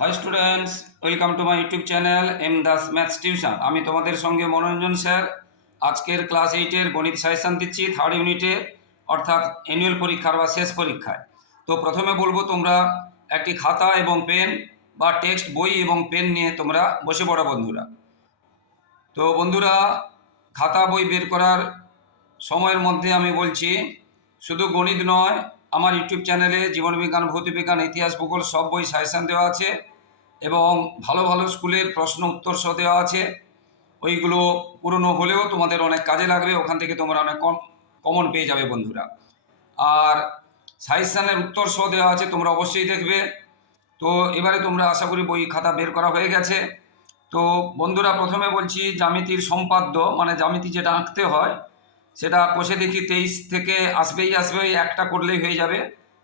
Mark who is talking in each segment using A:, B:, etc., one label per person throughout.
A: Hi students welcome to my YouTube channel M Das maths tuition আমি তোমাদের সঙ্গে মনোরঞ্জন sir. আজকের ক্লাস এইটের গণিত সাজেশান দিচ্ছি থার্ড ইউনিটে অর্থাৎ অ্যানুয়াল পরীক্ষার বা শেষ পরীক্ষায়। তো প্রথমে বলব তোমরা একটি খাতা এবং পেন বা টেক্সট বই এবং পেন নিয়ে তোমরা বসে পড়ো বন্ধুরা। তো বন্ধুরা, খাতা, বই বের করার সময়ের মধ্যে আমি বলছি, শুধু গণিত নয়, আমার ইউটিউব চ্যানেলে জীবনবিজ্ঞান ভৌতবিজ্ঞান ইতিহাস, ভূগোল সব বই সাজেশান দেওয়া আছে। এবং ভালো ভালো স্কুলের প্রশ্ন উত্তর সহ দেওয়া আছে। ওইগুলো পুরনো হলেও তোমাদের অনেক কাজে লাগবে, ওখান থেকে তোমরা অনেক কম কমন পেয়ে যাবে বন্ধুরা। আর সাজেশানের উত্তর সহ দেওয়া আছে, তোমরা অবশ্যই দেখবে। তো এবারে তোমরা আশা করি বই খাতা বের করা হয়ে গেছে। তো বন্ধুরা, প্রথমে বলছি জ্যামিতির সম্পাদ্য মানে জ্যামিতি যেটা আঁকতে হয়, সেটা কষে দেখি তেইশ থেকে আসবেই আসবে একটা করলেই হয়ে যাবে।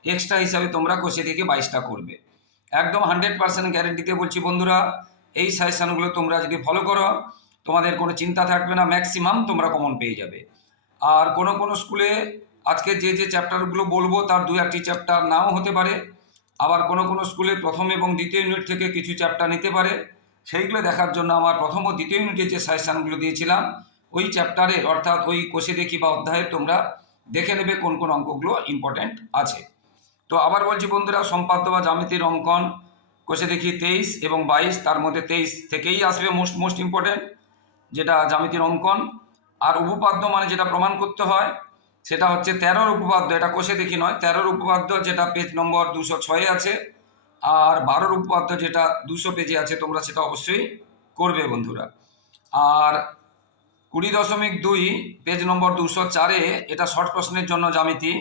A: এক্সট্রা হিসাবে তোমরা কষে দেখি বাইশটা করবে। একদম হান্ড্রেড পার্সেন্ট গ্যারেন্টিতে বলছি বন্ধুরা, এই সাজেশানগুলো তোমরা যদি ফলো করো, তোমাদের কোনো চিন্তা থাকবে না ম্যাক্সিমাম তোমরা কমন পেয়ে যাবে। আর কোনো কোনো স্কুলে আজকে যে যে চ্যাপ্টারগুলো বলব, তার দু একটি চ্যাপ্টার নাও হতে পারে। আবার কোনো কোনো স্কুলে প্রথম এবং দ্বিতীয় ইউনিট থেকে কিছু চ্যাপ্টার নিতে পারে। সেইগুলো দেখার জন্য আমার প্রথম ও দ্বিতীয় ইউনিটে যে সাজেশানগুলো দিয়েছিলাম, ওই চ্যাপ্টারের অর্থাৎ ওই কোষে দেখি বা অধ্যায়ে তোমরা দেখে নেবে কোন কোন অঙ্কগুলো ইম্পর্ট্যান্ট আছে। তো আবার বলছি বন্ধুরা, সম্পাদ্য বা জ্যামিতির অঙ্কন কষে দেখি তেইশ এবং বাইশ, তার মধ্যে তেইশ থেকেই আসবে মোস্ট মোস্ট ইম্পর্ট্যান্ট যেটা জ্যামিতির অঙ্কন। আর উপপাদ্য মানে যেটা প্রমাণ করতে হয়, সেটা হচ্ছে তেরোর উপপাদ্য, এটা কষে দেখি নয়, তেরোর উপপাদ্য যেটা পেজ নম্বর দুশো ছয়ে আছে, আর বারোর উপপাদ্য যেটা দুশো পেজে আছে, তোমরা সেটা অবশ্যই করবে বন্ধুরা। আর কুড়ি দশমিক দুই পেজ নম্বর দুশো চারে এটা শর্ট প্রশ্নের জন্য জ্যামিতি।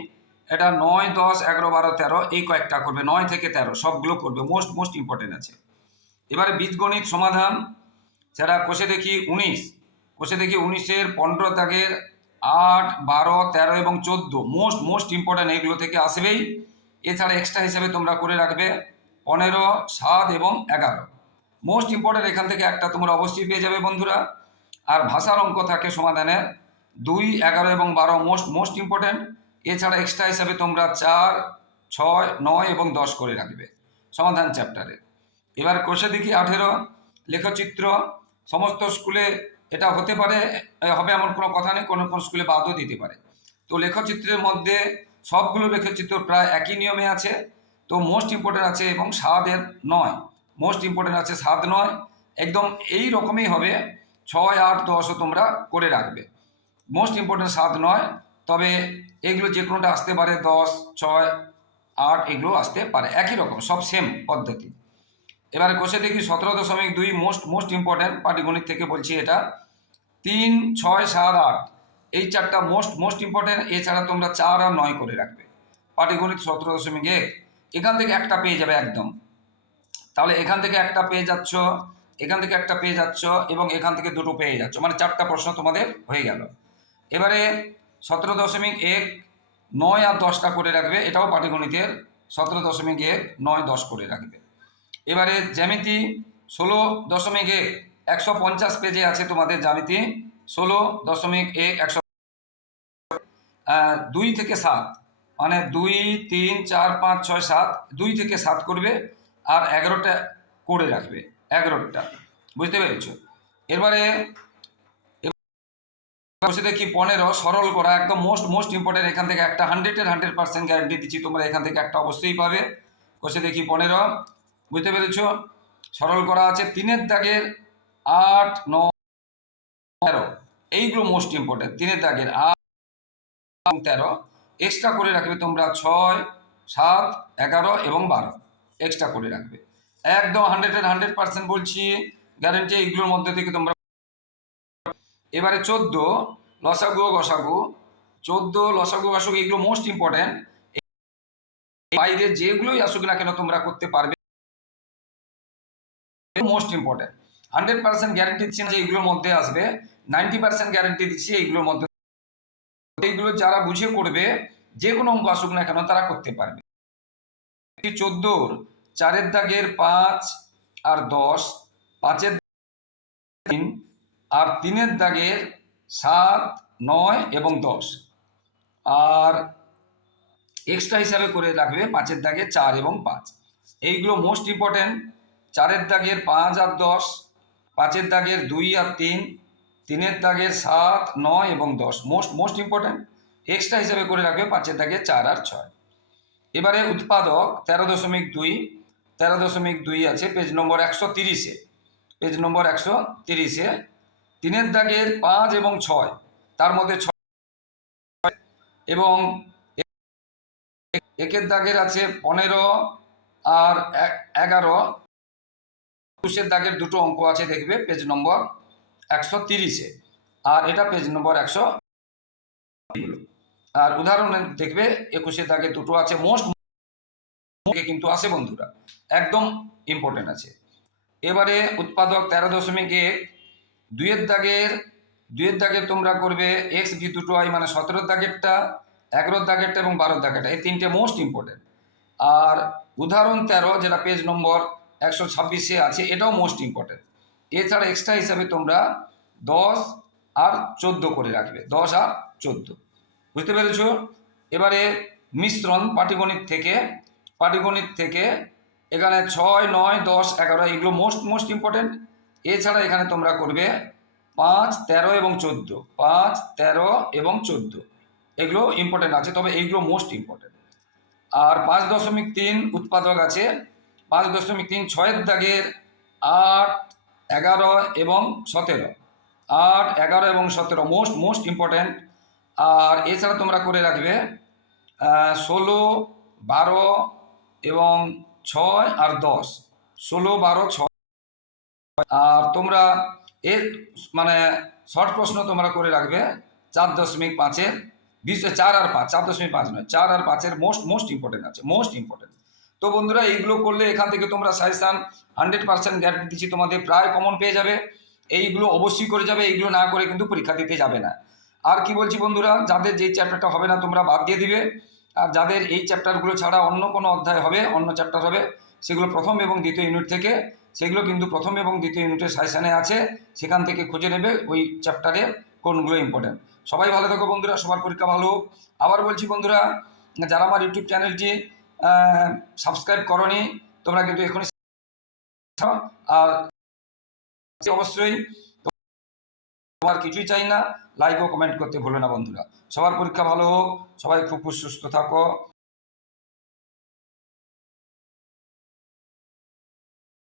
A: এটা নয়, দশ, এগারো, বারো, তেরো, এই কয়েকটা করবে, নয় থেকে তেরো, সবগুলো করবে মোস্ট মোস্ট ইম্পর্টেন্ট আছে। এবারে বীজগণিত সমাধান সেটা কষে দেখি উনিশ, কষে দেখি উনিশের পনেরো দাগের আট, বারো, তেরো এবং চোদ্দ মোস্ট মোস্ট ইম্পর্টেন্ট এগুলো থেকে আসবেই। এছাড়া এক্সট্রা হিসেবে তোমরা করে রাখবে পনেরো, সাত এবং এগারো। মোস্ট ইম্পর্টেন্ট এখান থেকে একটা তোমরা অবশ্যই পেয়ে যাবে বন্ধুরা। আর ভাষার অঙ্ক থাকে সমাধানের, দুই, এগারো এবং বারো মোস্ট মোস্ট ইম্পর্টেন্ট এছাড়া এক্সট্রা হিসাবে তোমরা চার, ছয়, নয় এবং দশ করে রাখবে। সমাধান চ্যাপ্টারে এবার কোষে দেখি আঠেরো, লেখচিত্র, সমস্ত স্কুলে এটা হতে পারে হবে এমন কোনো কথা নেই, কোনো কোনো স্কুলে বাদও দিতে পারে। তো লেখচিত্রের মধ্যে সবগুলো লেখচিত্র প্রায় একই নিয়মে আছে। তো মোস্ট ইম্পর্টেন্ট আছে এবং স্বাদের নয়। মোস্ট ইম্পর্টেন্ট আছে স্বাদ নয়। একদম এই রকমই হবে। ছয়, আট দশও তোমরা করে রাখবে। মোস্ট ইম্পর্টেন্ট সাত নয়। তবে এগুলো যে কোনোটা আসতে পারে দশ, ছয়, আট, এগুলো আসতে পারে। একই রকম, সব সেম পদ্ধতি। এবারে কোষে দেখি, সতেরো দশমিক দুই মোস্ট মোস্ট ইম্পর্ট্যান্ট পাটিগণিত থেকে বলছি এটা। তিন, ছয়, সাত, আট, এই চারটা মোস্ট মোস্ট ইম্পর্ট্যান্ট এছাড়া তোমরা চার আর নয় করে রাখবে। পাটিগণিত সতেরো দশমিক এক, এখান থেকে একটা পেয়ে যাবে একদম। তাহলে এখান থেকে একটা পেয়ে যাচ্ছ, এখান থেকে একটা পেয়ে যাচ্ছ, এবং এখান থেকে দুটো পেয়ে যাচ্ছ মানে চারটা প্রশ্ন তোমাদের হয়ে গেল। এবারে সতেরো দশমিক এক নয় আর দশটা করে রাখবে, এটাও পাটিগণিতের, সতেরো দশমিক এক নয় দশ করে রাখবে। এবারে জ্যামিতি, ষোলো দশমিক এক একশো পঞ্চাশ পেজে আছে তোমাদের জ্যামিতি, ষোলো দশমিক এক একশো দুই থেকে সাত মানে দুই, তিন, চার, পাঁচ, ছয়, সাত, দুই থেকে সাত করবে আর এগারোটা করে রাখবে, এগারোটা, বুঝতে পেরেছ? এবারে দেখি পনেরো? সরল করা একদম মোস্ট মোস্ট ইম্পর্টেন্ট এখান থেকে একটা হান্ড্রেডের হান্ড্রেড পার্সেন্ট গ্যারান্টি দিচ্ছি, তোমরা এখান থেকে একটা অবশ্যই পাবে। বসে দেখি পনেরো? বুঝতে পেরেছ? সরল করা আছে তিনের দাগের আট নয় তেরো। এইগুলো মোস্ট ইম্পর্টেন্ট তিনের দাগের আট তেরো। এক্সট্রা করে রাখবে তোমরা ছয়, সাত, এগারো এবং বারো। এক্সট্রা করে রাখবে। একদম হান্ড্রেডের হান্ড্রেড পার্সেন্ট বলছি গ্যারেন্টি এইগুলোর মধ্যে থেকে তোমরা এবারে চোদ্দ, লসাগু গসাগু। চোদ্দ, লসাগু, গসাগু, এগুলো মোস্ট ইম্পর্টেন্ট বাইরে যেগুলোই আসুক না কেন তোমরা করতে পারবে most important hundred percent guarantee দিচ্ছি না যে এইগুলোর মধ্যে আসবে। নাইনটি পার্সেন্ট গ্যারেন্টি দিচ্ছি এইগুলোর মধ্যে। এইগুলো যারা বুঝে করবে, যে কোনো অঙ্ক আসুক না কেন তারা করতে পারবে। চোদ্দোর, চারের দাগের পাঁচ আর দশ, পাঁচের তিন আর তিনের দাগের সাত, নয় এবং দশ। আর এক্সট্রা হিসাবে করে রাখবে পাঁচের দাগে চার এবং পাঁচ। এইগুলো মোস্ট ইম্পর্টেন্ট চারের দাগের পাঁচ আর দশ, পাঁচের দাগের দুই আর তিন, তিনের দাগের সাত, নয় এবং দশ। মোস্ট মোস্ট ইম্পর্ট্যান্ট এক্সট্রা হিসাবে করে রাখবে পাঁচের দাগের চার আর ছয়। এবারে উৎপাদক তেরো দশমিক দুই। তেরো দশমিক দুই আছে পেজ নম্বর একশো তিরিশে। পেজ নম্বর একশো তিরিশে। তিনের দাগের পাঁচ এবং ছয়, তার মধ্যে ছয় এবং একের দাগের আছে পনেরো আর এগারো। একুশের দাগের দুটো অঙ্ক আছে, দেখবে পেজ নম্বর একশো তিরিশে। আর এটা পেজ নম্বর একশো আর উদাহরণে দেখবে, একুশের দাগে দুটো আছে মোস্ট কিন্তু আসে বন্ধুরা, একদম ইম্পর্টেন্ট আছে। এবারে উৎপাদক তেরো দশমিক এক দুইয়ের দাগের দুইয়ের দাগের তোমরা করবে এক্স ভি দুটো আই মানে সতেরোর দাগেরটা, এগারোর দাগেরটা এবং বারোর দাগেরটা। এই তিনটে মোস্ট ইম্পর্টেন্ট আর উদাহরণ তেরো, যেটা পেজ নম্বর একশো ছাব্বিশে আছে, এটাও মোস্ট ইম্পর্টেন্ট এছাড়া এক্সট্রা হিসাবে তোমরা দশ আর চোদ্দ করে রাখবে। দশ আর চোদ্দ। বুঝতে পেরেছ? এবারে মিশ্রণ পাটিগণিত থেকে পাটিগণিত থেকে এখানে ছয়, নয়, দশ, এগারো এগুলো মোস্ট মোস্ট ইম্পর্টেন্ট এছাড়া এখানে তোমরা করবে পাঁচ, তেরো এবং চোদ্দ। পাঁচ, তেরো এবং চোদ্দ। এগুলো ইম্পর্টেন্ট আছে, তবে এইগুলো মোস্ট ইম্পর্টেন্ট আর পাঁচ দশমিক তিন উৎপাদক আছে। পাঁচ দশমিক তিন ছয়ের দাগের আট, এগারো এবং সতেরো। আট, এগারো এবং সতেরো মোস্ট মোস্ট ইম্পর্ট্যান্ট আর এছাড়া তোমরা করে রাখবে ষোলো, বারো এবং ছয় আর দশ। ষোলো, বারো, ছয় আর তোমরা এর মানে শর্ট প্রশ্ন তোমরা করে রাখবে, চার দশমিক পাঁচের বিশ, চার আর পাঁচ, চার দশমিক পাঁচ নয়, চার আর পাঁচের মোস্ট মোস্ট ইম্পর্টেন্ট আছে মোস্ট ইম্পর্টেন্ট তো বন্ধুরা, এইগুলো করলে এখান থেকে তোমরা সাজেশান হান্ড্রেড পার্সেন্ট গ্যারান্টি দিচ্ছি তোমাদের, প্রায় কমন পেয়ে যাবে। এইগুলো অবশ্যই করে যাবে, এইগুলো না করে কিন্তু পরীক্ষা দিতে যাবে না। আর কি বলছি বন্ধুরা, যাদের যেই চ্যাপ্টারটা হবে না, তোমরা বাদ দিয়ে দিবে। আর যাদের এই চ্যাপ্টারগুলো ছাড়া অন্য কোনো অধ্যায় হবে, অন্য চ্যাপ্টার হবে, সেগুলো প্রথম এবং দ্বিতীয় ইউনিট থেকে সেগুলো কিন্তু প্রথম এবং দ্বিতীয় ইউনিটের সাজেশানে আছে, সেখান থেকে খুঁজে নেবে ওই চ্যাপ্টারে কোনগুলো ইম্পর্টেন্ট সবাই ভালো থাকো বন্ধুরা, সবার পরীক্ষা ভালো হোক। আবার বলছি বন্ধুরা, যারা আমার ইউটিউব চ্যানেলটি সাবস্ক্রাইব করনি, তোমরা কিন্তু এখনই আর অবশ্যই তোমার কিছুই চাই না লাইক ও কমেন্ট করতে ভুলো না বন্ধুরা। সবার পরীক্ষা ভালো হোক, সবাই খুব খুব সুস্থ থাকো।